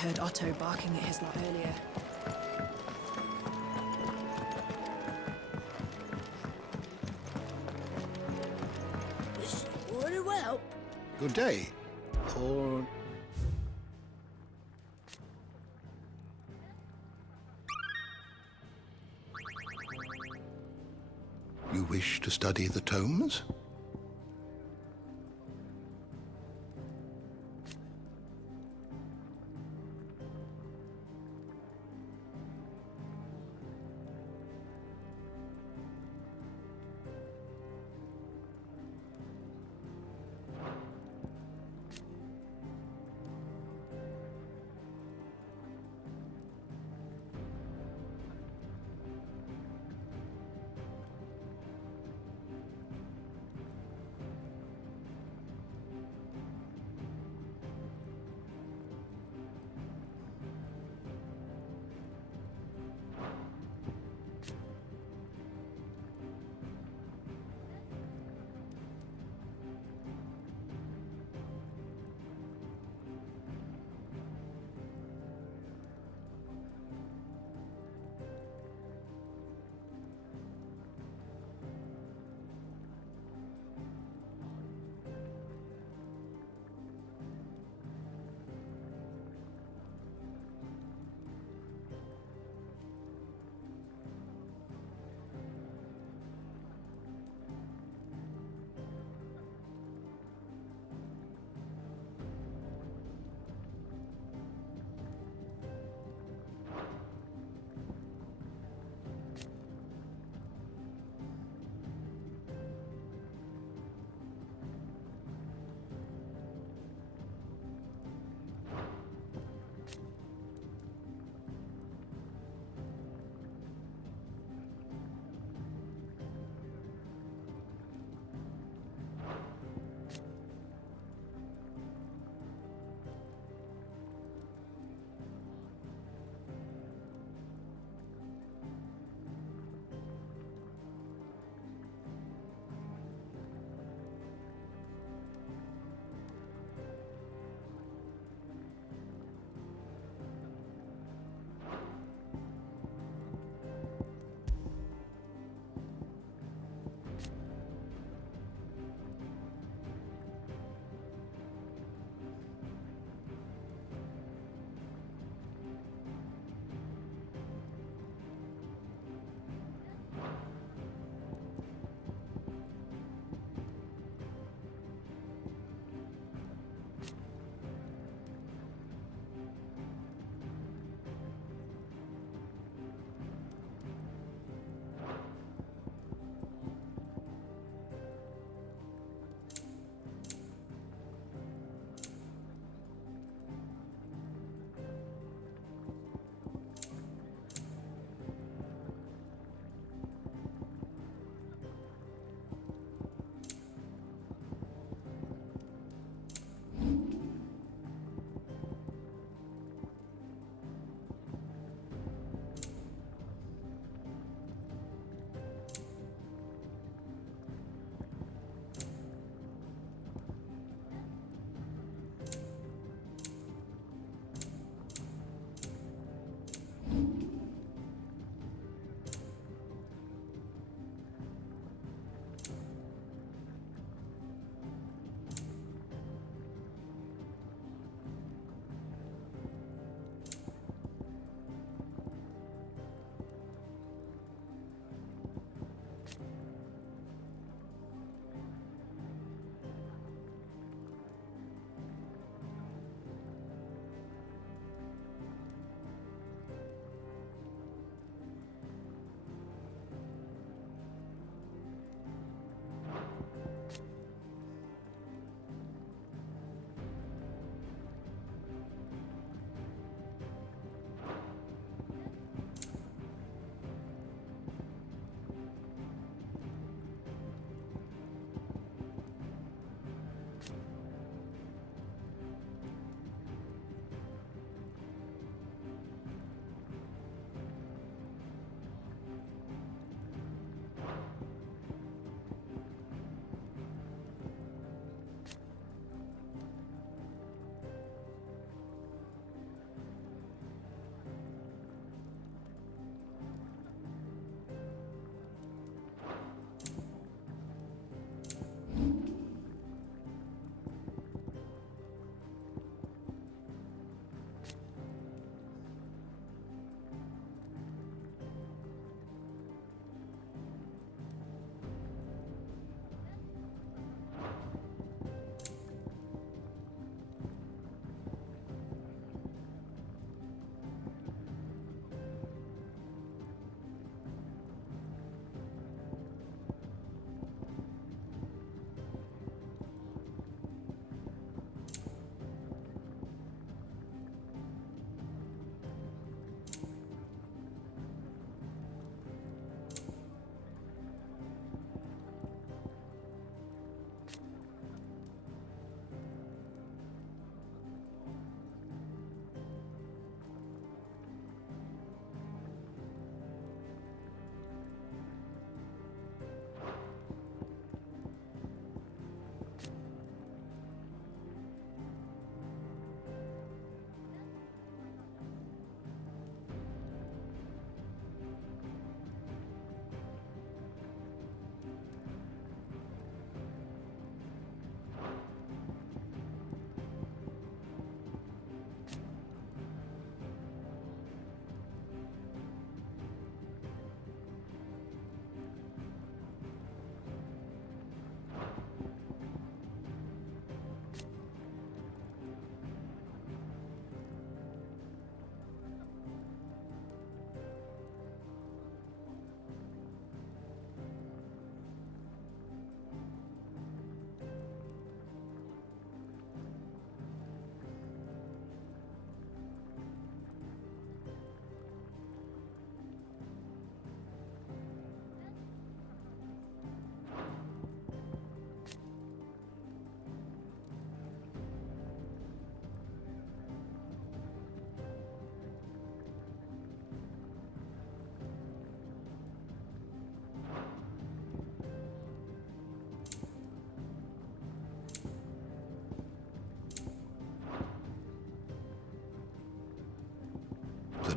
heard Otto barking at his lot earlier. This water will help. Good day. Or... You wish to study the tomes?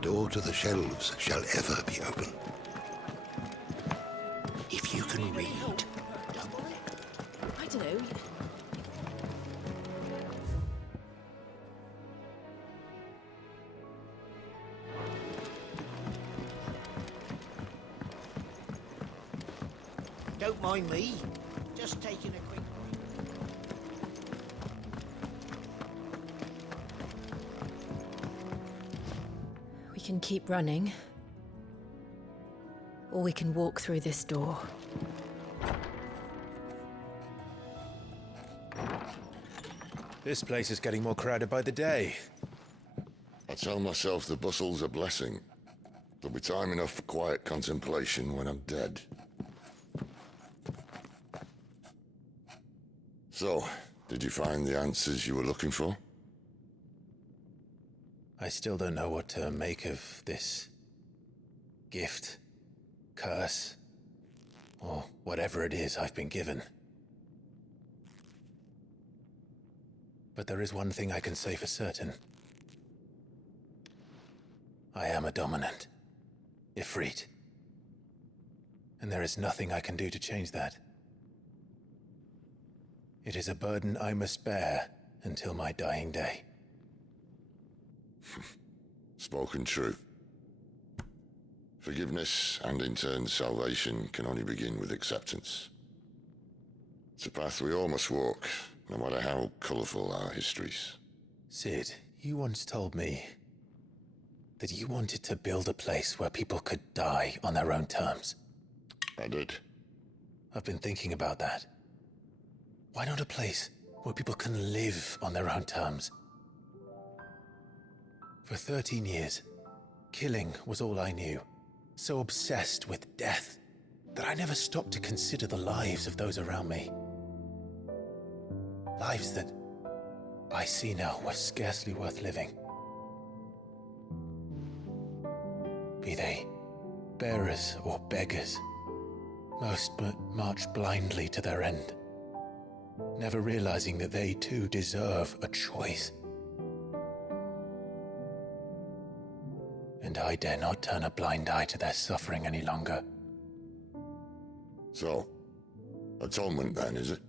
door to the shelves shall ever be open. If you can read, I don't know. don't mind me. Just taking a quick break. We can keep running. Or we can walk through this door. This place is getting more crowded by the day. I tell myself the bustle's a blessing. There'll be time enough for quiet contemplation when I'm dead. So, did you find the answers you were looking for? I still don't know what to make of this gift, curse, or whatever it is I've been given. But there is one thing I can say for certain. I am a dominant, Ifrit. And there is nothing I can do to change that. It is a burden I must bear until my dying day. Spoken true. Forgiveness, and in turn salvation, can only begin with acceptance. It's a path we all must walk, no matter how colourful our histories. Sid, you once told me that you wanted to build a place where people could die on their own terms. I did. I've been thinking about that. Why not a place where people can live on their own terms? For 13 years, killing was all I knew. So obsessed with death that I never stopped to consider the lives of those around me. Lives that I see now were scarcely worth living. Be they bearers or beggars, most march blindly to their end, never realizing that they too deserve a choice. And I dare not turn a blind eye to their suffering any longer. So, atonement then, is it?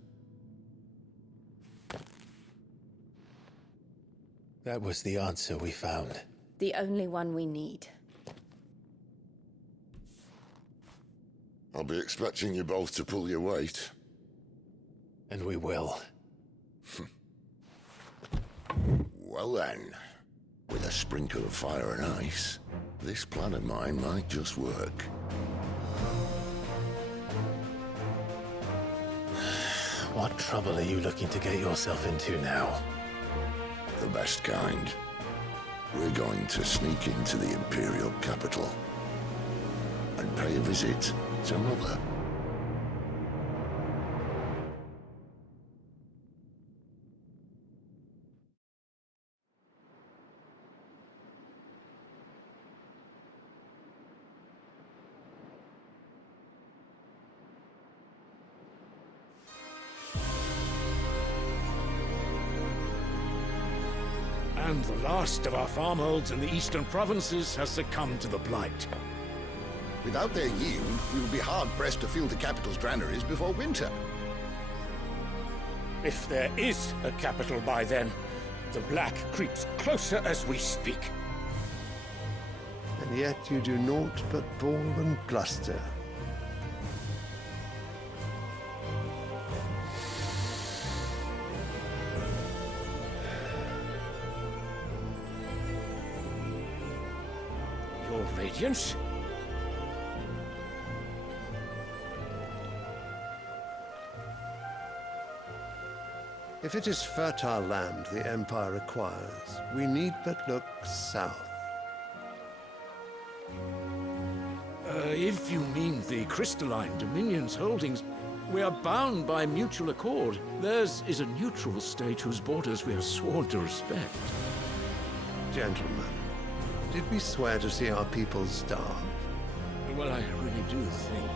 That was the answer we found. The only one we need. I'll be expecting you both to pull your weight. And we will. Well then, with a sprinkle of fire and ice, this plan of mine might just work. What trouble are you looking to get yourself into now? The best kind. We're going to sneak into the Imperial capital and pay a visit to Mother. And the last of our farmholds in the eastern provinces has succumbed to the blight. Without their yield, we will be hard-pressed to fill the capital's granaries before winter. If there is a capital by then, the black creeps closer as we speak. And yet you do naught but bawl and bluster. Your Radiance? If it is fertile land the Empire requires, we need but look south. If you mean the crystalline Dominion's holdings, we are bound by mutual accord. Theirs is a neutral state whose borders we are sworn to respect. Gentlemen, did we swear to see our people starve? Well, I really do think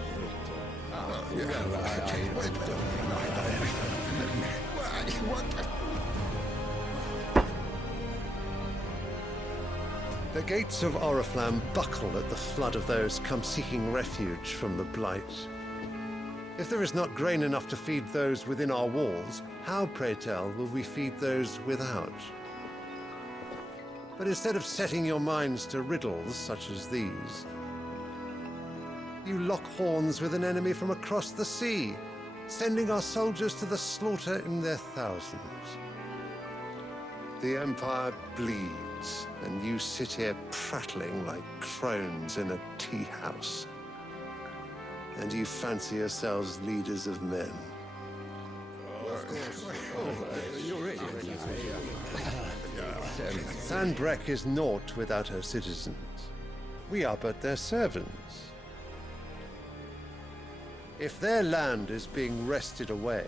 The gates of Oriflamme buckle at the flood of those come seeking refuge from the Blight. If there is not grain enough to feed those within our walls, how, pray tell, will we feed those without? But instead of setting your minds to riddles such as these, you lock horns with an enemy from across the sea, sending our soldiers to the slaughter in their thousands. The Empire bleeds, and you sit here prattling like crones in a tea house. And you fancy yourselves leaders of men. Sanbreque is naught without her citizens. We are but their servants. If their land is being wrested away,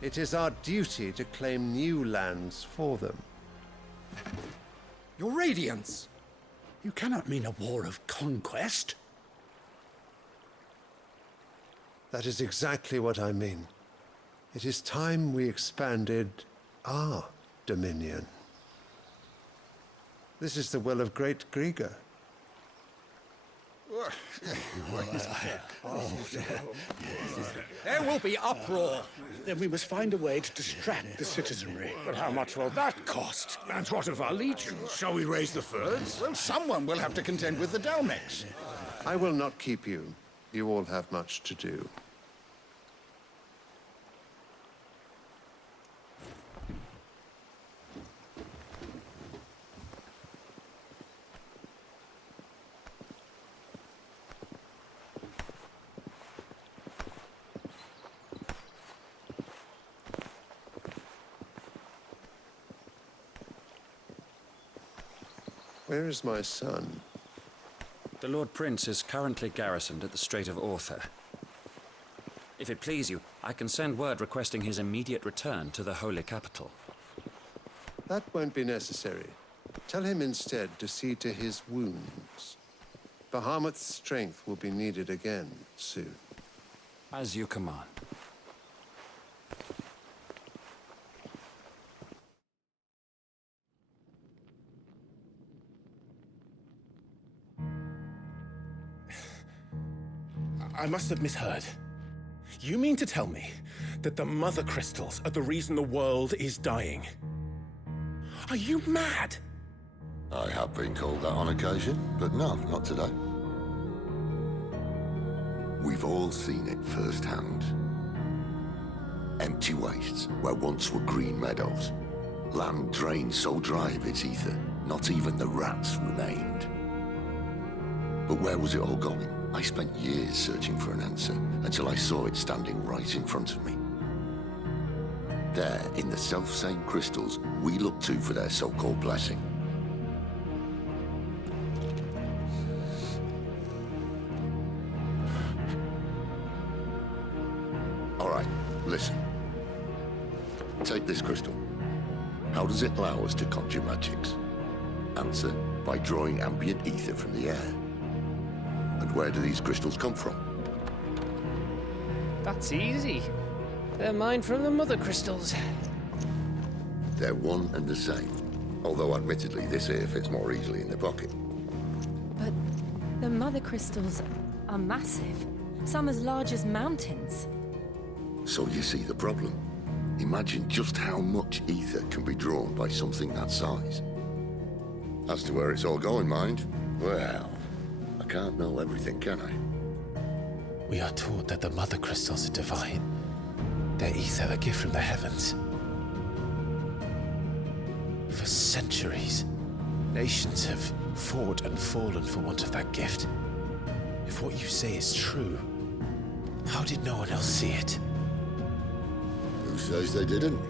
it is our duty to claim new lands for them. Your Radiance! You cannot mean a war of conquest. That is exactly what I mean. It is time we expanded our dominion. This is the will of great Grieger. There will be uproar. Then we must find a way to distract the citizenry. But how much will that cost? And what of our legions? Shall we raise the furs? Well, someone will have to contend with the Dalmex. I will not keep you. You all have much to do. Where is my son? The Lord Prince is currently garrisoned at the Strait of Author. If it please you, I can send word requesting his immediate return to the Holy Capital. That won't be necessary. Tell him instead to see to his wounds. Bahamut's strength will be needed again soon. As you command. I must have misheard. You mean to tell me that the Mother Crystals are the reason the world is dying? Are you mad? I have been called that on occasion, but no, not today. We've all seen it firsthand. Empty wastes where once were green meadows. Land drained so dry of its ether, not even the rats remained. But where was it all going? I spent years searching for an answer, until I saw it standing right in front of me. There, in the self-same crystals we look to for their so-called blessing. All right, listen. Take this crystal. How does it allow us to conjure magics? Answer, by drawing ambient ether from the air. And where do these crystals come from? That's easy. They're mined from the Mother Crystals. They're one and the same. Although admittedly, this here fits more easily in the pocket. But the Mother Crystals are massive. Some as large as mountains. So you see the problem. Imagine just how much ether can be drawn by something that size. As to where it's all going, mind, well, I can't know everything, can I? We are taught that the Mother Crystals are divine. Their ether a gift from the heavens. For centuries, nations have fought and fallen for want of that gift. If what you say is true, how did no one else see it? Who says they didn't?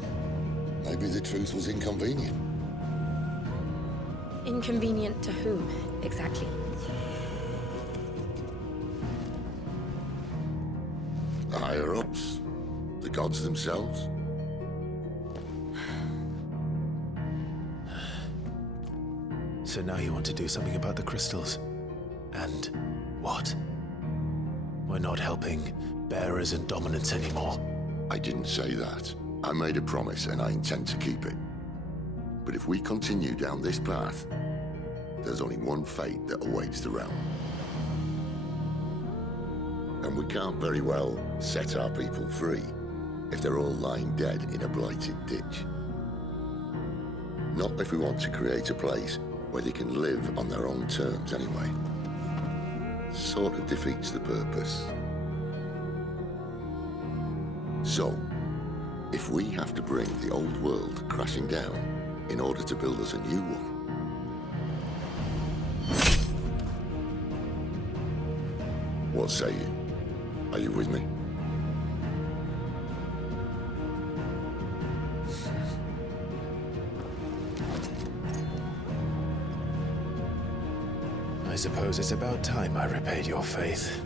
Maybe the truth was inconvenient. Inconvenient to whom, exactly? The higher-ups, the gods themselves. So now you want to do something about the crystals? And what? We're not helping bearers and dominants anymore. I didn't say that. I made a promise and I intend to keep it. But if we continue down this path, there's only one fate that awaits the realm. And we can't very well set our people free if they're all lying dead in a blighted ditch. Not if we want to create a place where they can live on their own terms anyway. Sort of defeats the purpose. So, if we have to bring the old world crashing down in order to build us a new one, what say you? Are you with me? I suppose it's about time I repaid your faith.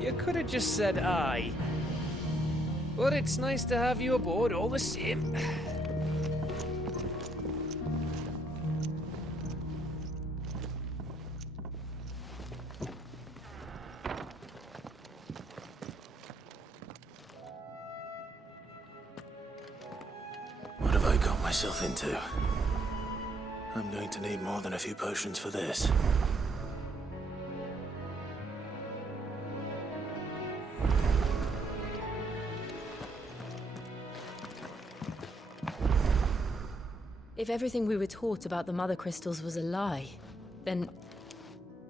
You could have just said aye. But it's nice to have you aboard all the same. What have I got myself into? I'm going to need more than a few potions for this. If everything we were taught about the Mother Crystals was a lie, then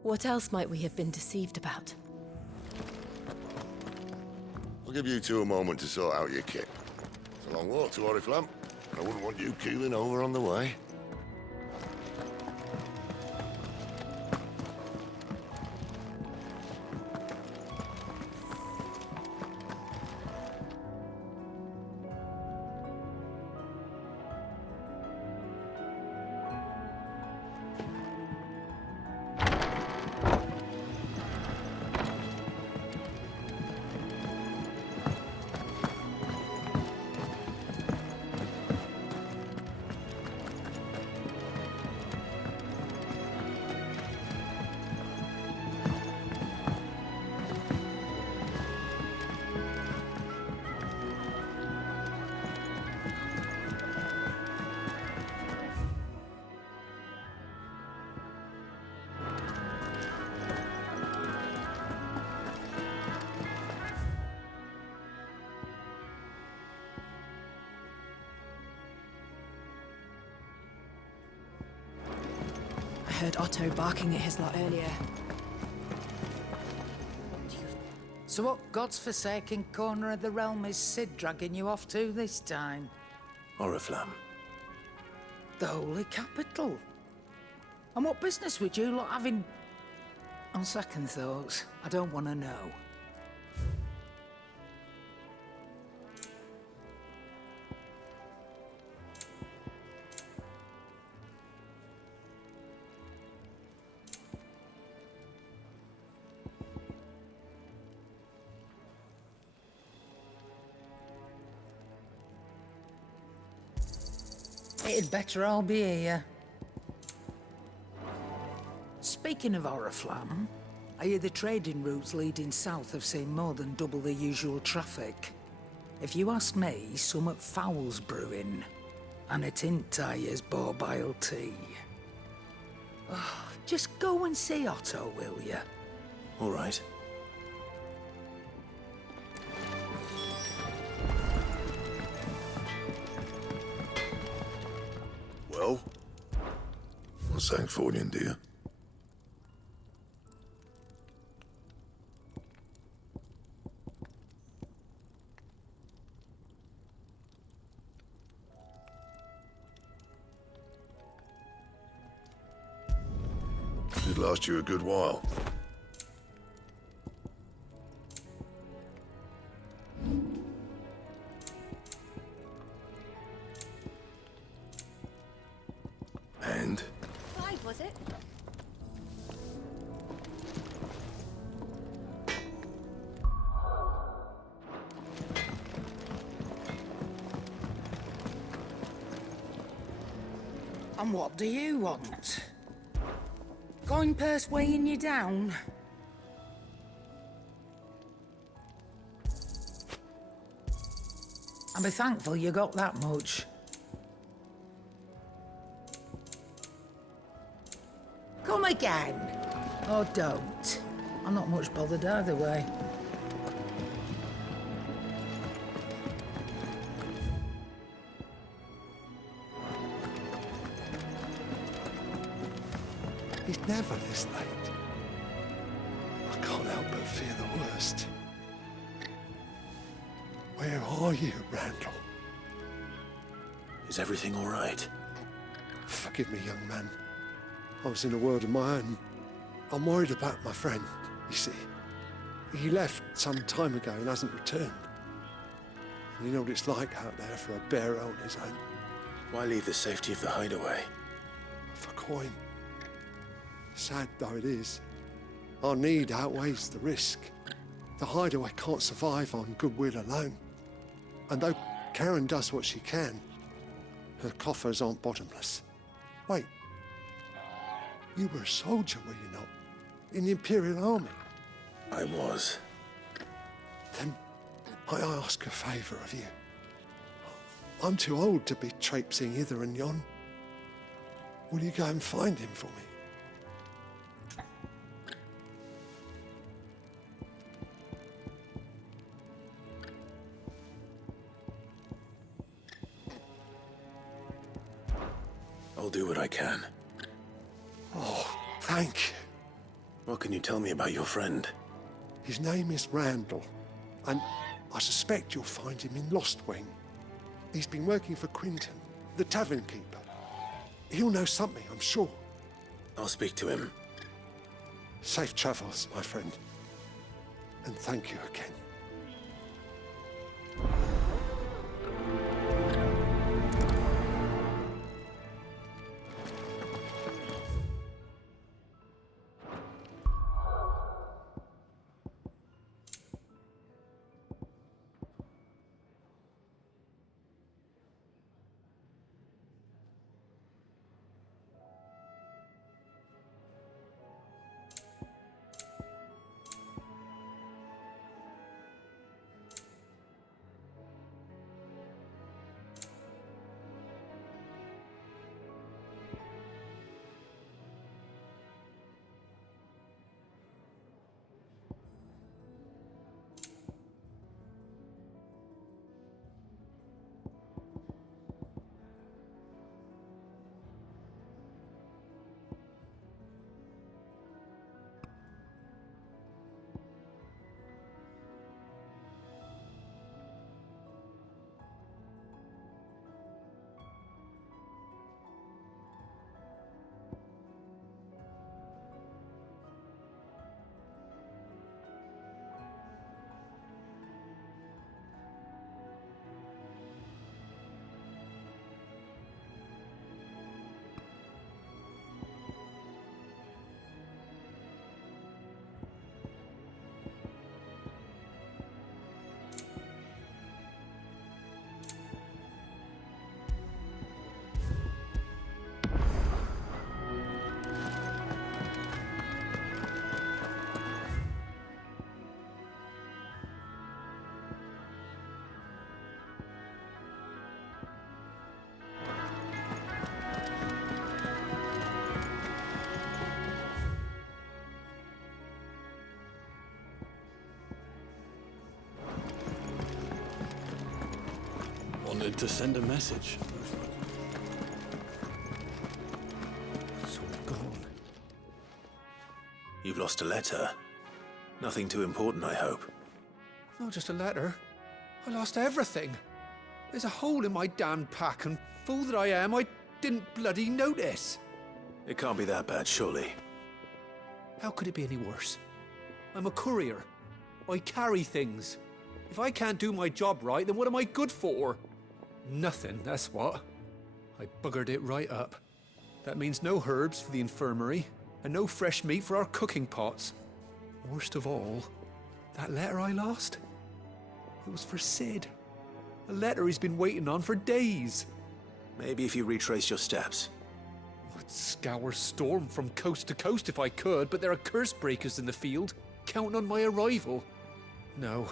what else might we have been deceived about? I'll give you two a moment to sort out your kit. It's a long walk to Oriflamme. I wouldn't want you keeling over on the way. I heard Otto barking at his lot earlier. So what god's-forsaken corner of the realm is Cid dragging you off to this time? Oriflamme. The holy capital. And what business would you lot have in... On second thoughts, I don't want to know. It'd better all be here. Speaking of Oriflamme, I hear the trading routes leading south have seen more than double the usual traffic. If you ask me, summat foul's brewing. And it ain't Tyre's borbile tea. Oh, just go and see Otto, will you? All right. Well? What's that for you, dear? It'd last you a good while. And? 5, was it? And what do you want? Coin purse weighing you down? I'll be thankful you got that much. Come again. Or don't. I'm not much bothered either way. He's never this late. I can't help but fear the worst. Where are you, Randall? Is everything all right? Forgive me, young man. I was in a world of my own. I'm worried about my friend, you see. He left some time ago and hasn't returned. You know what it's like out there for a bearer on his own. Why leave the safety of the hideaway? For coin. Sad though it is, our need outweighs the risk. The hideaway can't survive on goodwill alone. And though Karen does what she can, her coffers aren't bottomless. Wait, you were a soldier, were you not? In the Imperial Army? I was. Then I ask a favour of you. I'm too old to be traipsing hither and yon. Will you go and find him for me? I'll do what I can. Oh, thank you. What can you tell me about your friend? His name is Randall, and I suspect you'll find him in Lostwing. He's been working for Quinton, the tavern keeper. He'll know something, I'm sure. I'll speak to him. Safe travels, my friend. And thank you again. Wanted to send a message. It's all gone. You've lost a letter. Nothing too important, I hope. Not just a letter. I lost everything. There's a hole in my damned pack, and fool that I am, I didn't bloody notice. It can't be that bad, surely. How could it be any worse? I'm a courier. I carry things. If I can't do my job right, then what am I good for? Nothing, that's what. I buggered it right up. That means no herbs for the infirmary, and no fresh meat for our cooking pots. Worst of all, that letter I lost? It was for Sid. A letter he's been waiting on for days. Maybe if you retrace your steps. I'd scour Storm from coast to coast if I could, but there are curse breakers in the field, counting on my arrival. No,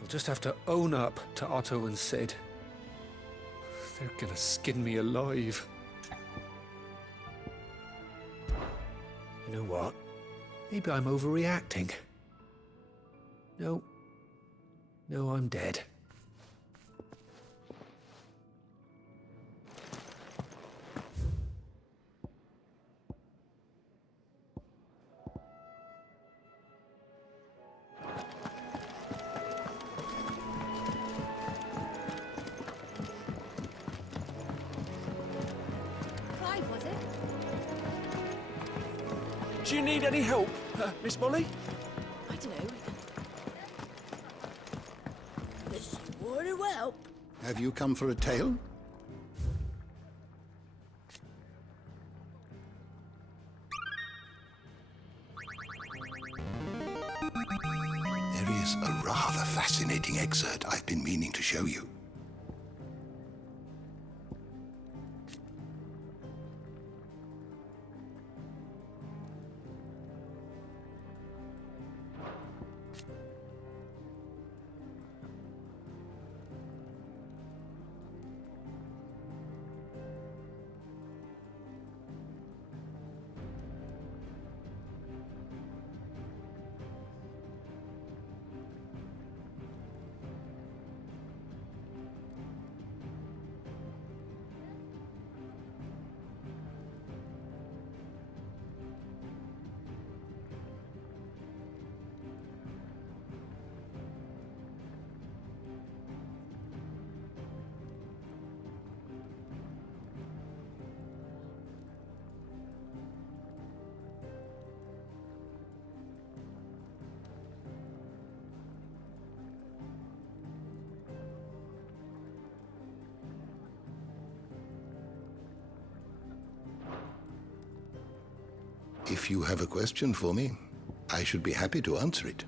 I'll just have to own up to Otto and Sid. They're gonna skin me alive. You know what? Maybe I'm overreacting. No. No, I'm dead. Clive, was it? Do you need any help, Miss Molly? I don't know. This would help. Have you come for a tale? There is a rather fascinating excerpt I've been meaning to show you. If you have a question for me, I should be happy to answer it.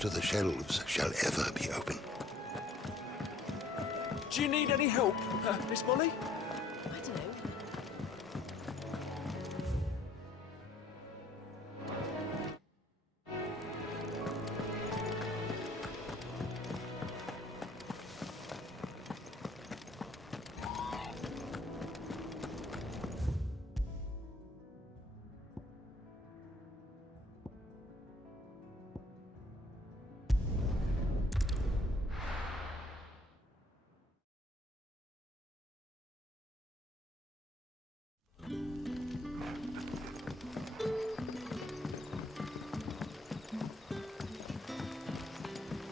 to the shelves shall ever be open. Do you need any help, Miss Molly? I don't know.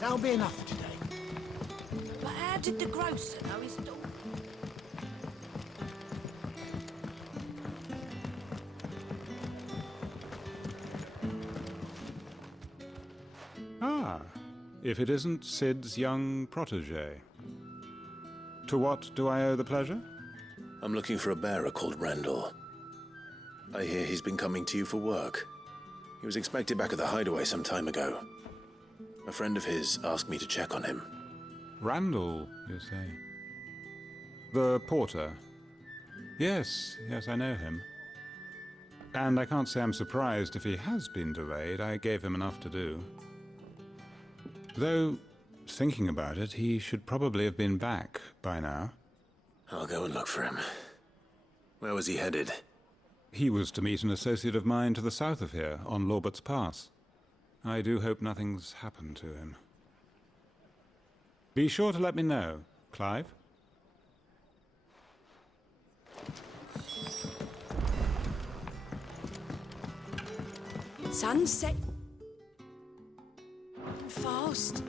That'll be enough for today. But how did the grocer know his dog? Ah, if it isn't Sid's young protege. To what do I owe the pleasure? I'm looking for a bearer called Randall. I hear he's been coming to you for work. He was expected back at the hideaway some time ago. A friend of his asked me to check on him. Randall, you say? The porter? Yes, I know him. And I can't say I'm surprised if he has been delayed. I gave him enough to do. Though, thinking about it, he should probably have been back by now. I'll go and look for him. Where was he headed? He was to meet an associate of mine to the south of here, on Lorbert's Pass. I do hope nothing's happened to him. Be sure to let me know, Clive. Sunset. Fast.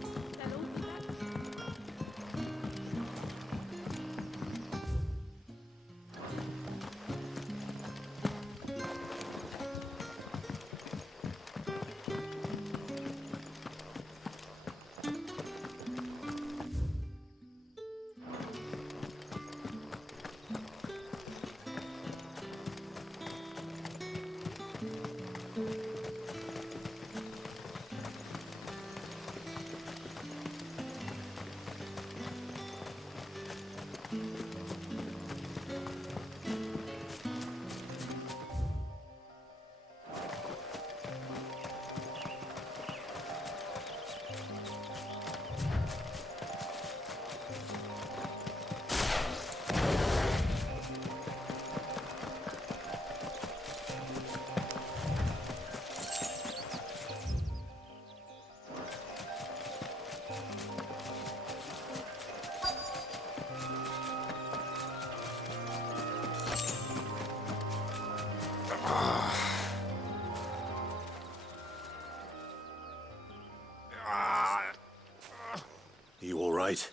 You all right?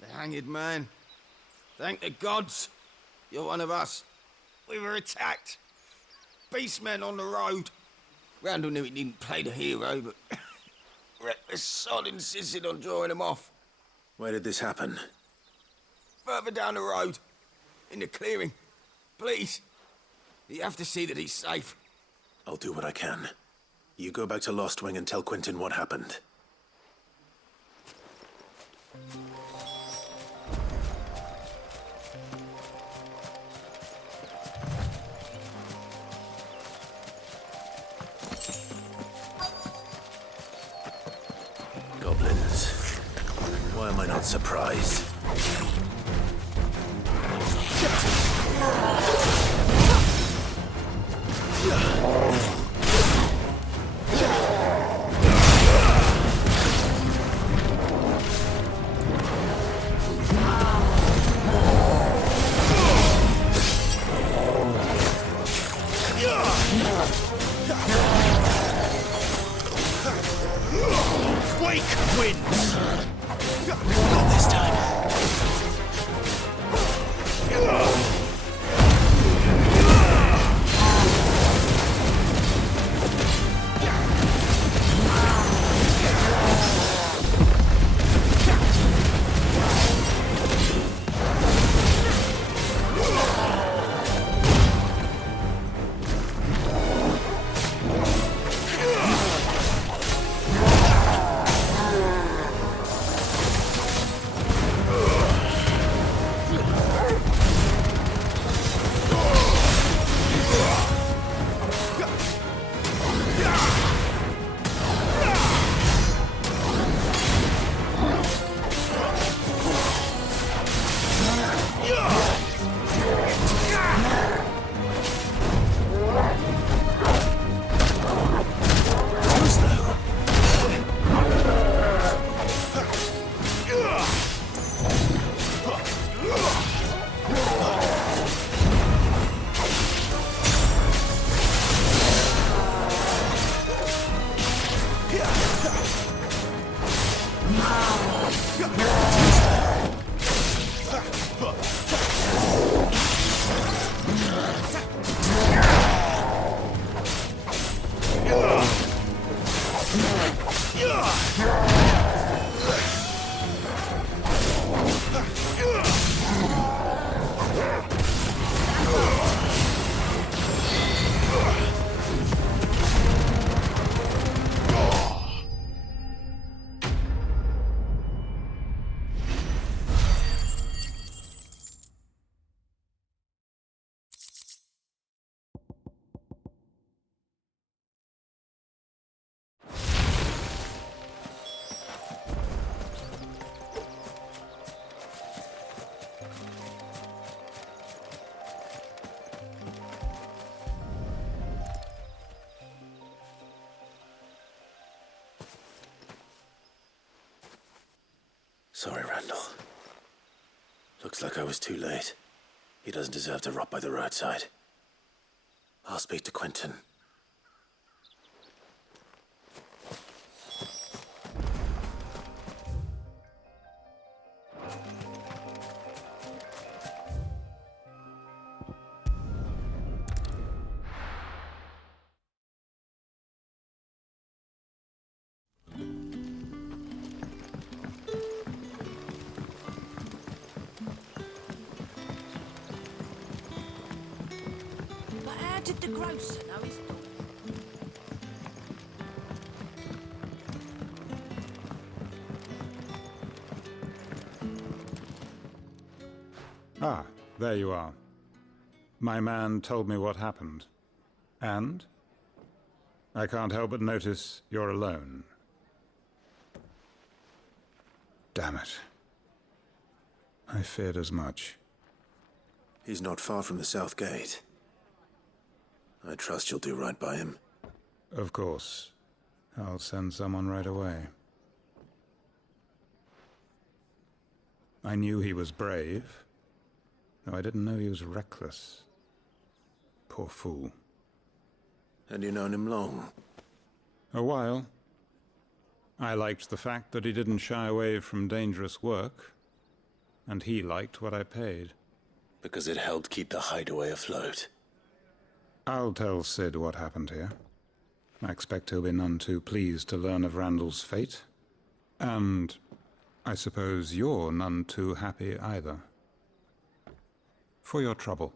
The hanged man. Thank the gods. You're one of us. We were attacked. Beastmen on the road. Randall knew he didn't play the hero, but reckless sod insisted on drawing him off. Where did this happen? Further down the road. In the clearing. Please. You have to see that he's safe. I'll do what I can. You go back to Lost Wing and tell Quentin what happened. Goblins. Why am I not surprised? Wake wins! Not this time. Sorry, Randall. Looks like I was too late. He doesn't deserve to rot by the roadside. I'll speak to Quentin. But how did the grocer know his daughter? Ah, there you are. My man told me what happened. And? I can't help but notice you're alone. Damn it. I feared as much. He's not far from the South Gate. I trust you'll do right by him. Of course. I'll send someone right away. I knew he was brave, though I didn't know he was reckless. Poor fool. And you've known him long? A while. I liked the fact that he didn't shy away from dangerous work, and he liked what I paid. Because it helped keep the hideaway afloat. I'll tell Sid what happened here. I expect he'll be none too pleased to learn of Randall's fate. And I suppose you're none too happy either. For your trouble.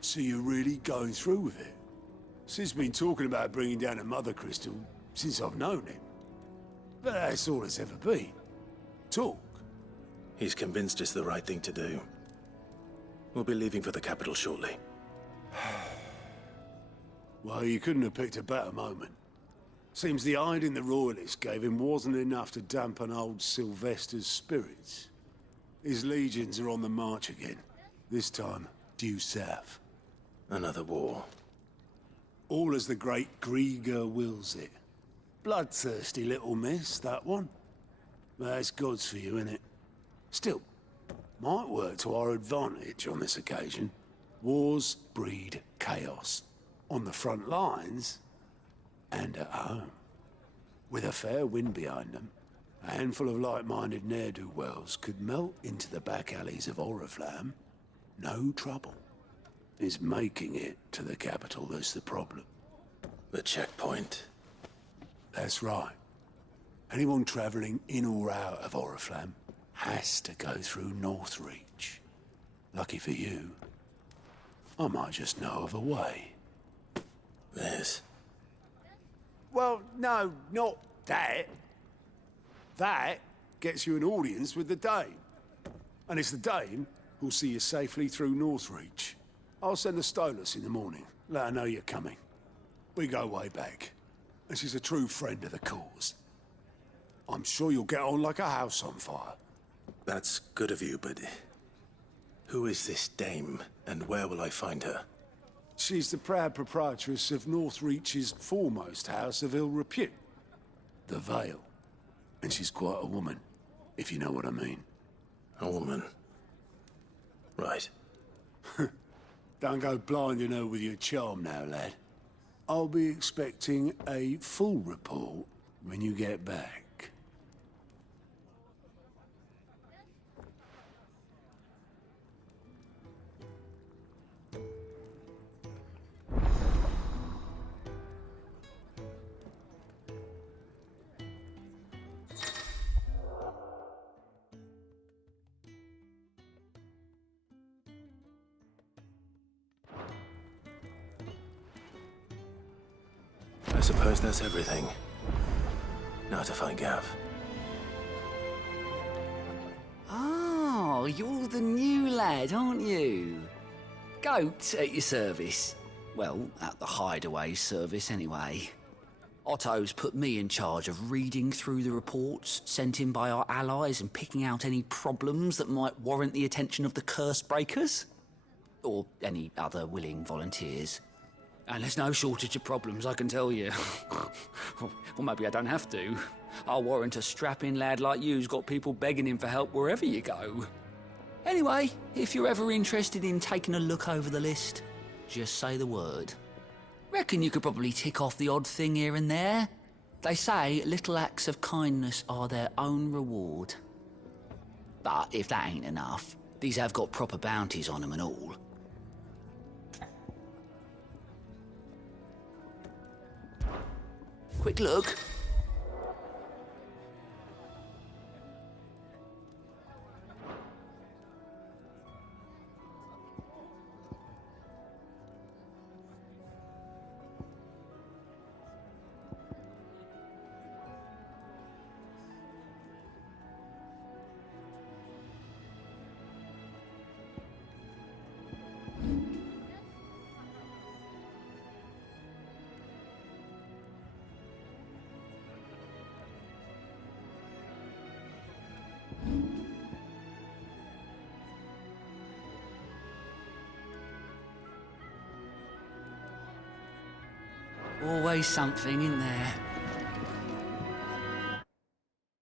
So you're really going through with it? Sid's been talking about bringing down a mother crystal since I've known him. But that's all it's ever been. Talk. He's convinced it's the right thing to do. We'll be leaving for the capital shortly. Well, you couldn't have picked a better moment. Seems the hiding the royalists gave him wasn't enough to dampen old Sylvester's spirits. His legions are on the march again. This time, due south. Another war. All as the great Grieger wills it. Bloodthirsty little miss, that one. But that's God's for you, innit? Still, might work to our advantage on this occasion. Wars breed chaos. On the front lines, and at home. With a fair wind behind them, a handful of like-minded ne'er-do-wells could melt into the back alleys of Oriflamme. No trouble. It's making it to the capital that's the problem. The checkpoint. That's right. Anyone travelling in or out of Oriflamme has to go through Northreach. Lucky for you, I might just know of a way. There's... Well, no, not that. That gets you an audience with the Dame. And it's the Dame who'll see you safely through Northreach. I'll send the Stolas in the morning. Let her know you're coming. We go way back. And she's a true friend of the cause. I'm sure you'll get on like a house on fire. That's good of you, but... who is this Dame, and where will I find her? She's the proud proprietress of Northreach's foremost house of ill repute. The Vale. And she's quite a woman, if you know what I mean. A woman. Right. Don't go blinding her with your charm now, lad. I'll be expecting a full report when you get back. I suppose that's everything. Now to find Gav. Oh, you're the new lad, aren't you? Goat at your service. Well, at the Hideaway service, anyway. Otto's put me in charge of reading through the reports sent in by our allies and picking out any problems that might warrant the attention of the Curse Breakers. Or any other willing volunteers. And there's no shortage of problems, I can tell you. Or maybe I don't have to. I'll warrant a strapping lad like you's got people begging him for help wherever you go. Anyway, if you're ever interested in taking a look over the list, just say the word. Reckon you could probably tick off the odd thing here and there. They say little acts of kindness are their own reward. But if that ain't enough, these have got proper bounties on them and all. Quick look. Always something in there.